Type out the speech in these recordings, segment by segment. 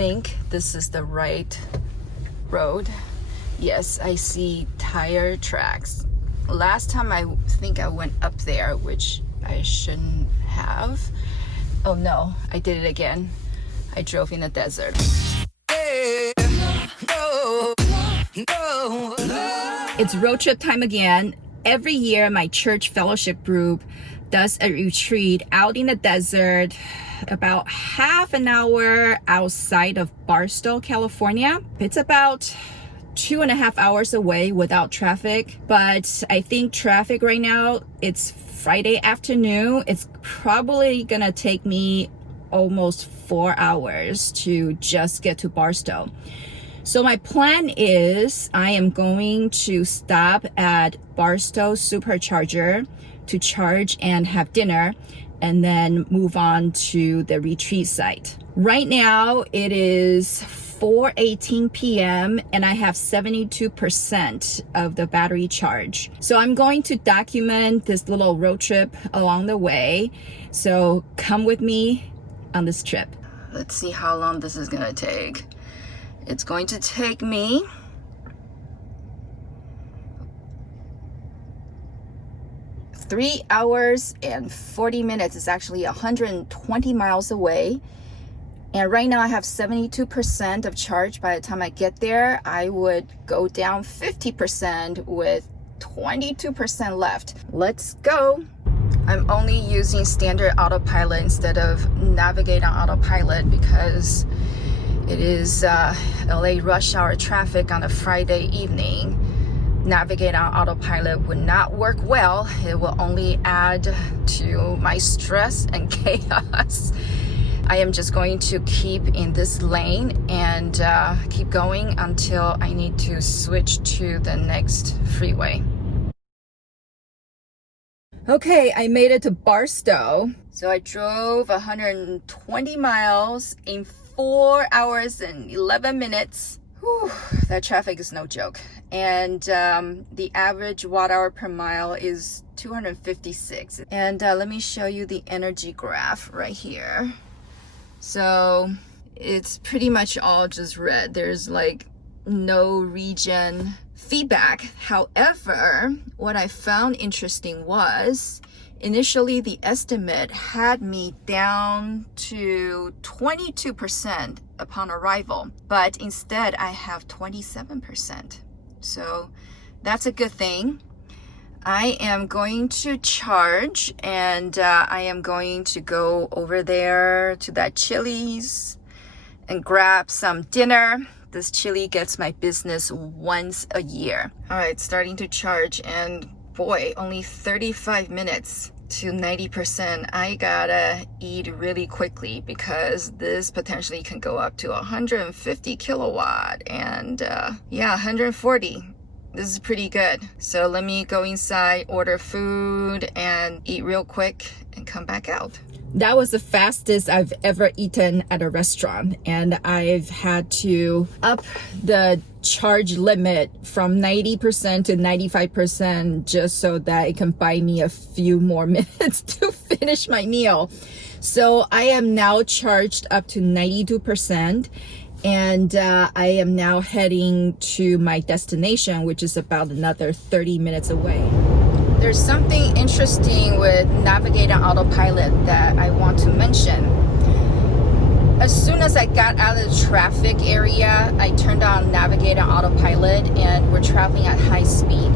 think this is the right road. Yes, I see tire tracks. Last time I think I went up there, which I shouldn't have. Oh no, I did it again. I drove in the desert. It's road trip time again. Every year my church fellowship group does a retreat out in the desert about half an hour outside of Barstow, California. It's about 2.5 hours away without traffic, but I think traffic right now, it's Friday afternoon. It's probably gonna take me almost 4 hours to just get to Barstow. So my plan is I am going to stop at Barstow Supercharger to charge and have dinner, and then move on to the retreat site. Right now it is 4:18 p.m. and I have 72% of the battery charge. So I'm going to document this little road trip along the way. So come with me on this trip. Let's see how long this is gonna take. It's going to take me three hours and 40 minutes. It's actually 120 miles away. And right now I have 72% of charge. By the time I get there, I would go down 50% with 22% left. Let's go. I'm only using standard autopilot instead of Navigate on Autopilot because it is LA rush hour traffic on a Friday evening. Navigate on Autopilot would not work well. It will only add to my stress and chaos. I am just going to keep in this lane and keep going until I need to switch to the next freeway. Okay, I made it to Barstow. So I drove 120 miles in 4 hours and 11 minutes. Whew, that traffic is no joke. And the average watt hour per mile is 256. And let me show you the energy graph right here. So it's pretty much all just red. There's like no region feedback. However, what I found interesting was initially the estimate had me down to 22% upon arrival, but instead I have 27%. So that's a good thing. I am going to charge and I am going to go over there to that Chili's and grab some dinner. This Chili gets my business once a year. All right, starting to charge, and boy, only 35 minutes to 90%. I gotta eat really quickly because this potentially can go up to 150 kilowatt and yeah, 140. This is pretty good. So let me go inside, order food and eat real quick and come back out. That was the fastest I've ever eaten at a restaurant, and I've had to up the charge limit from 90% to 95% just so that it can buy me a few more minutes to finish my meal. So I am now charged up to 92%, and I am now heading to my destination, which is about another 30 minutes away. There's something interesting with Navigate on Autopilot that I want to mention. As soon as I got out of the traffic area, I turned on Navigate on Autopilot and we're traveling at high speed.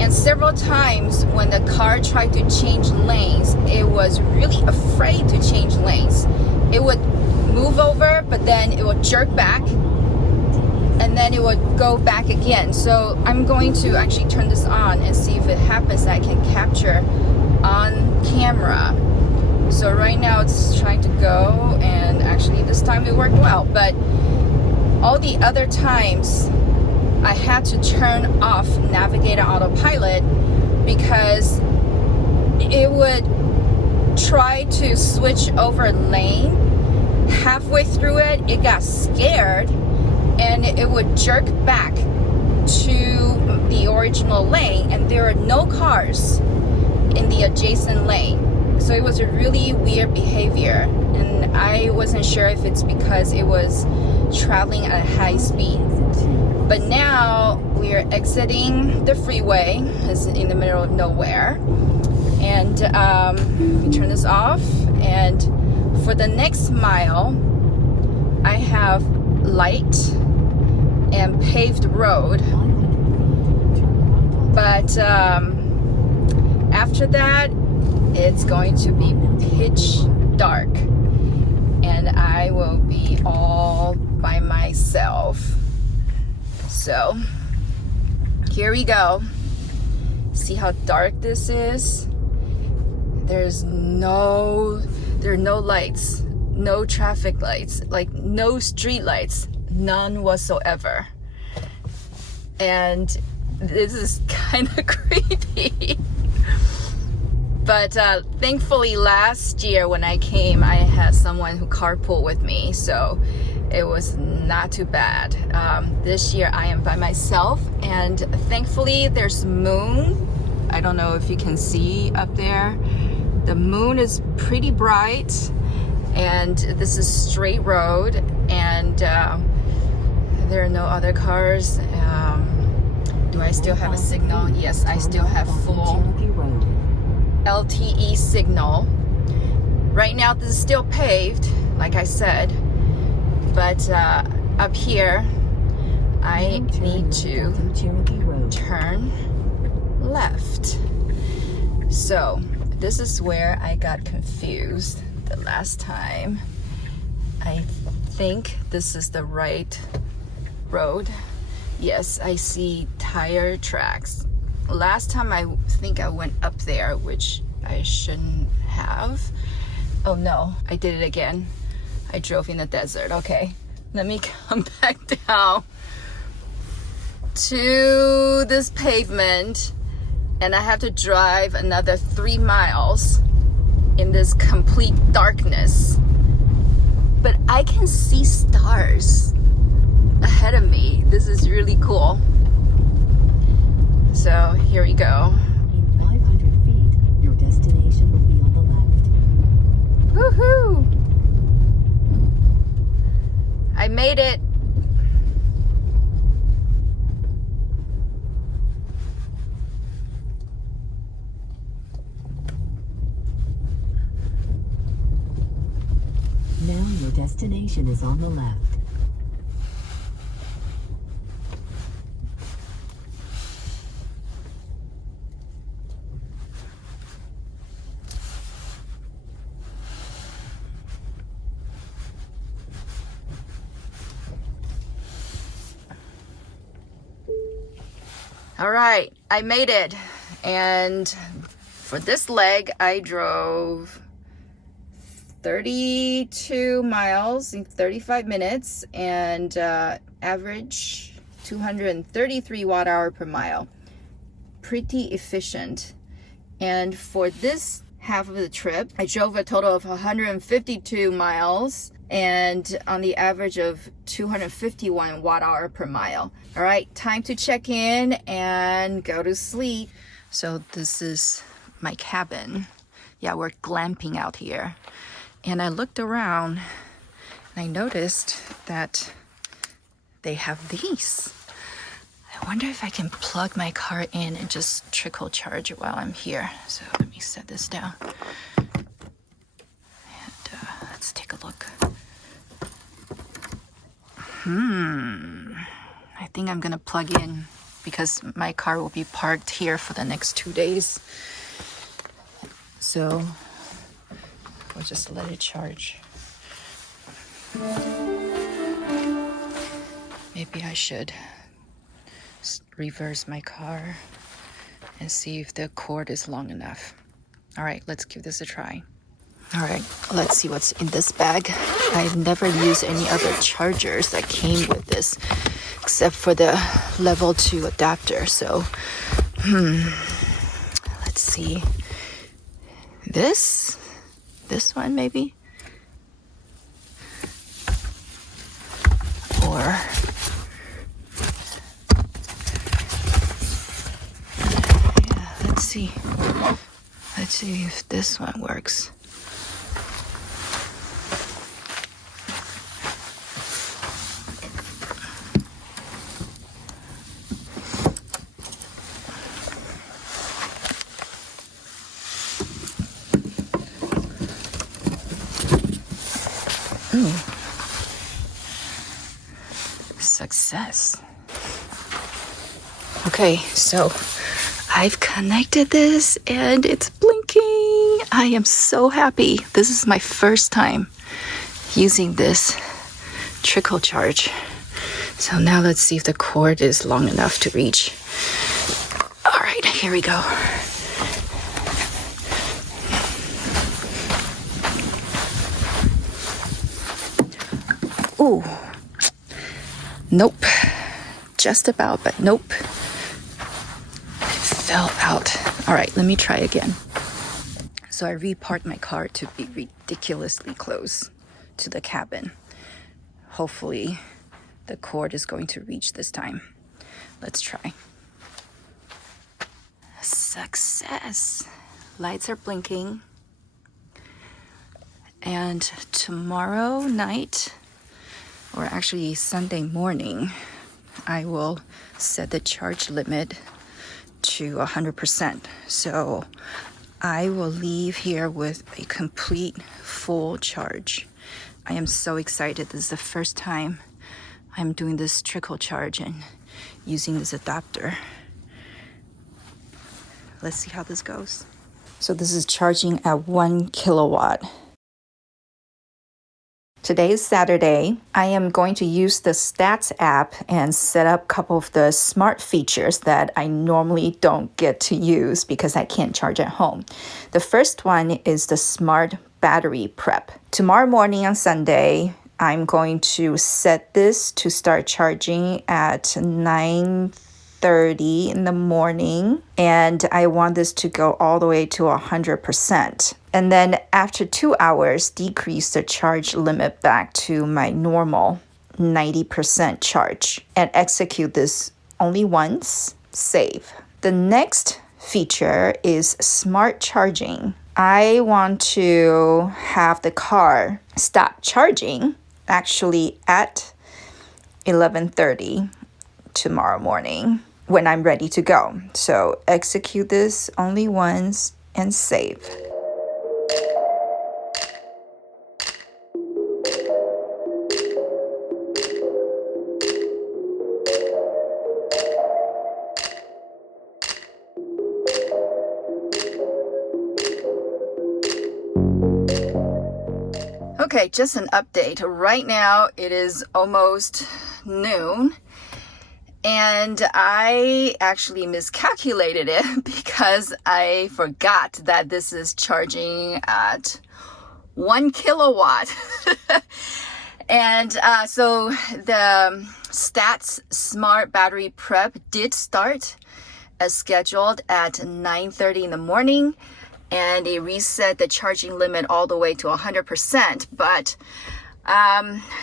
And several times when the car tried to change lanes, it was really afraid to change lanes. It would move over, but then it would jerk back, and then it would go back again. So I'm going to actually turn this on and see if it happens that I can capture on camera. So right now it's trying to go, and actually this time it worked well, but all the other times I had to turn off Navigate on Autopilot because it would try to switch over lane. Halfway through it, it got scared and it would jerk back to the original lane, and there are no cars in the adjacent lane. So it was a really weird behavior, and I wasn't sure if it's because it was traveling at high speed. But now we are exiting the freeway. It's in the middle of nowhere. And we turn this off. And for the next mile, I have light and paved road. But after that, it's going to be pitch dark. And I will be all by myself. So here we go. See how dark this is? There are no lights, no traffic lights, like no street lights, none whatsoever. And this is kind of creepy. But thankfully last year when I came, I had someone who carpooled with me, so it was not too bad. This year I am by myself, and thankfully there's moon. I don't know if you can see up there. The moon is pretty bright, and this is straight road, and there are no other cars. Do I still have a signal? Yes, I still have full LTE signal. Right now this is still paved, like I said, but up here I need to turn left. So this is where I got confused the last time. I think this is the right road. Yes, I see tire tracks. Last time I think I went up there, which I shouldn't have. Oh no, I did it again. I drove in the desert. Okay, let me come back down to this pavement, and I have to drive another 3 miles in this complete darkness. But I can see stars ahead of me. This is really cool. So here we go. In 500 feet, your destination will be on the left. Woohoo! I made it. Now your destination is on the left. All right, I made it. And for this leg, I drove 32 miles in 35 minutes and average 233 watt hour per mile. Pretty efficient. And for this half of the trip, I drove a total of 152 miles and on the average of 251 watt hour per mile. All right, time to check in and go to sleep. So this is my cabin. Yeah, we're glamping out here. And I looked around and I noticed that they have these. I wonder if I can plug my car in and just trickle charge it while I'm here. So let me set this down. And let's take a look. I think I'm gonna plug in because my car will be parked here for the next 2 days. So we'll just let it charge. Maybe I should reverse my car and see if the cord is long enough. All right, let's give this a try. All right, let's see what's in this bag. I've never used any other chargers that came with this, except for the level 2 adapter. So, let's see. This one maybe? Or yeah, let's see. Let's see if this one works. Ooh. Success. Okay, so I've connected this and it's blinking. I am so happy. This is my first time using this Trickle charge. So now let's see if the cord is long enough to reach. All right, here we go. Ooh, nope, just about, but nope, it fell out. All right, let me try again. So I reparked my car to be ridiculously close to the cabin. Hopefully the cord is going to reach this time. Let's try. Success. Lights are blinking. And tomorrow night, or actually Sunday morning, I will set the charge limit to 100%. So I will leave here with a complete full charge. I am so excited. This is the first time I'm doing this Trickle charge and using this adapter. Let's see how this goes. So this is charging at 1 kilowatt. Today is Saturday. I am going to use the Stats app and set up a couple of the smart features that I normally don't get to use because I can't charge at home. The first one is the smart battery prep. Tomorrow morning on Sunday, I'm going to set this to start charging at 9:30 in the morning, and I want this to go all the way to 100%. And then after 2 hours, decrease the charge limit back to my normal 90% charge and execute this only once, save. The next feature is smart charging. I want to have the car stop charging actually at 11:30 tomorrow morning when I'm ready to go. So execute this only once and save. Okay, just an update. Right now it is almost noon and I actually miscalculated it because I forgot that this is charging at 1 kilowatt. And so the Stats Smart Battery Prep did start as scheduled at 9:30 in the morning. And it reset the charging limit all the way to 100%. But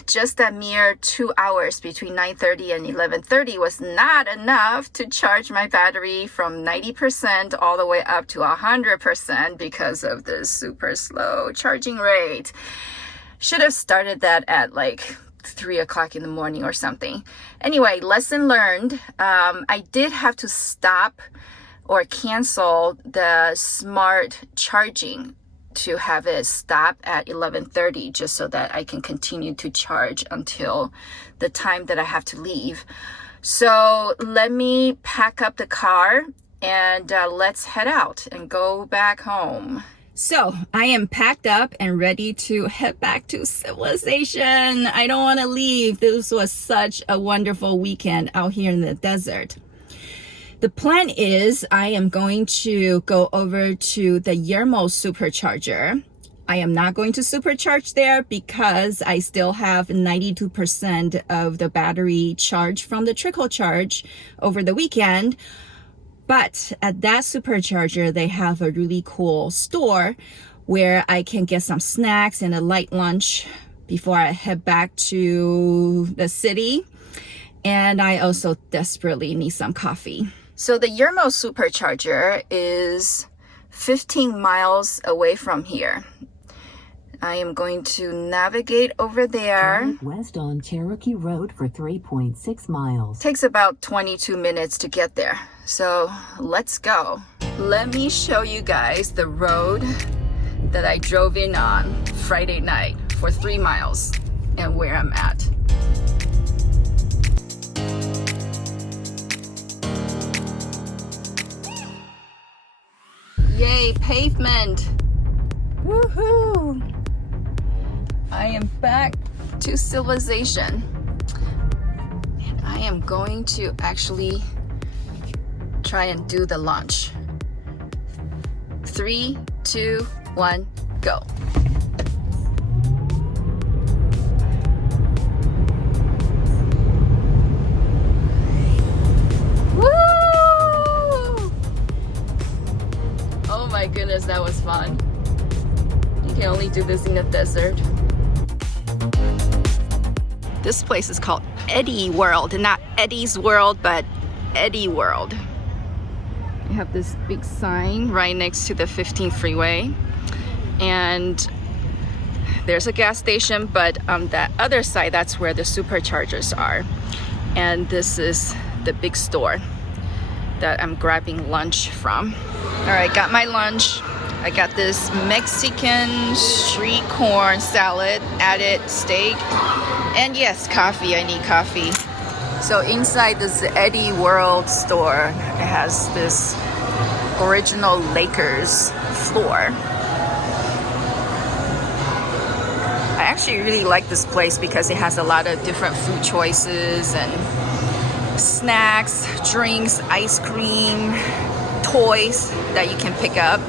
just a mere 2 hours between 9:30 and 11:30 was not enough to charge my battery from 90% all the way up to 100% because of the super slow charging rate. Should have started that at like 3 o'clock in the morning or something. Anyway, lesson learned. I did have to stop or cancel the smart charging to have it stop at 11:30 just so that I can continue to charge until the time that I have to leave. So let me pack up the car and let's head out and go back home. So I am packed up and ready to head back to civilization. I don't want to leave. This was such a wonderful weekend out here in the desert. The plan is I am going to go over to the Yermo Supercharger. I am not going to supercharge there because I still have 92% of the battery charge from the Trickle charge over the weekend. But at that supercharger, they have a really cool store where I can get some snacks and a light lunch before I head back to the city. And I also desperately need some coffee. So the Yermo Supercharger is 15 miles away from here. I am going to navigate over there. Drive west on Cherokee Road for 3.6 miles. Takes about 22 minutes to get there. So let's go. Let me show you guys the road that I drove in on Friday night for 3 miles and where I'm at. Yay, pavement. Woohoo! I am back to civilization. And I am going to actually try and do the launch. 3, 2, 1, go. Woo! Oh my goodness, that was fun. You can only do this in the desert. This place is called Eddie World, not Eddie's World, but Eddie World. You have this big sign right next to the 15 freeway, and there's a gas station, but on that other side, that's where the Superchargers are. And this is the big store that I'm grabbing lunch from. All right, got my lunch. I got this Mexican street corn salad, added steak, and yes, coffee. I need coffee. So inside this Eddie World store, it has this original Lakers floor. I actually really like this place because it has a lot of different food choices and snacks, drinks, ice cream, toys that you can pick up.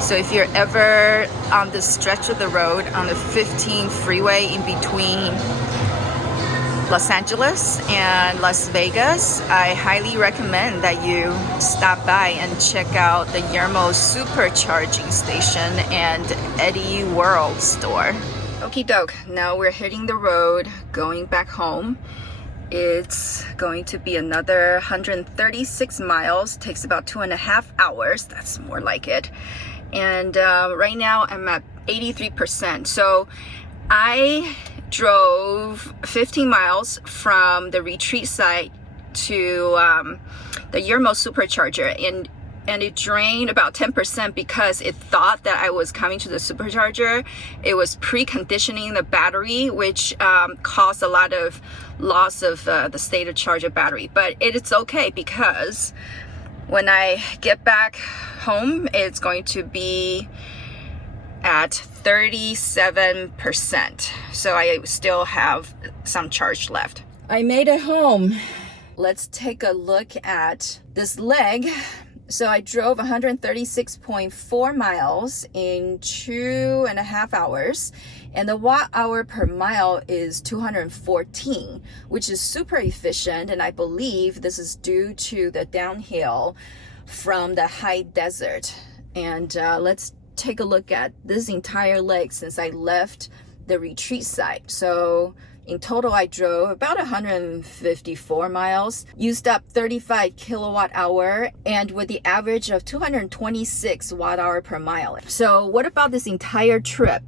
So if you're ever on this stretch of the road on the 15 freeway in between Los Angeles and Las Vegas, I highly recommend that you stop by and check out the Yermo Supercharging Station and Eddie World store. Okie doke, now we're hitting the road, going back home. It's going to be another 136 miles, takes about 2.5 hours, that's more like it. And right now I'm at 83%. So I drove 15 miles from the retreat site to the Yermo Supercharger, and it drained about 10% because it thought that I was coming to the Supercharger. It was preconditioning the battery, which caused a lot of loss of the state of charge of battery. But it's okay because when I get back home, it's going to be at 37%. So I still have some charge left. I made it home. Let's take a look at this leg. So I drove 136.4 miles in 2.5 hours, and the watt hour per mile is 214, which is super efficient. And I believe this is due to the downhill from the high desert. And let's take a look at this entire leg since I left the retreat site. So in total, I drove about 154 miles, used up 35 kilowatt hour, and with the average of 226 watt hour per mile. So what about this entire trip?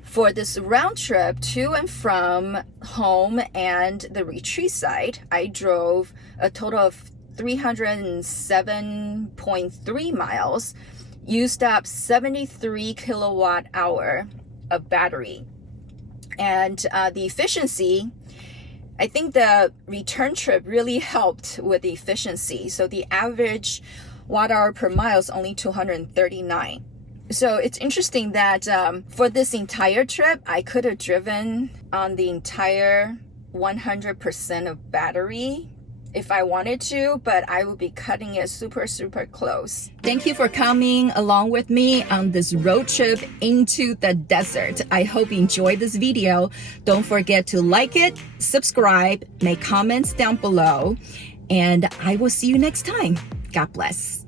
For this round trip to and from home and the retreat site, I drove a total of 307.3 miles, used up 73 kilowatt hour of battery. And the efficiency, I think the return trip really helped with the efficiency. So the average watt hour per mile is only 239. So it's interesting that for this entire trip, I could have driven on the entire 100% of battery if I wanted to, but I would be cutting it super close. Thank you for coming along with me on this road trip into the desert. I hope you enjoyed this video. Don't forget to like it, subscribe, make comments down below, and I will see you next time. God bless.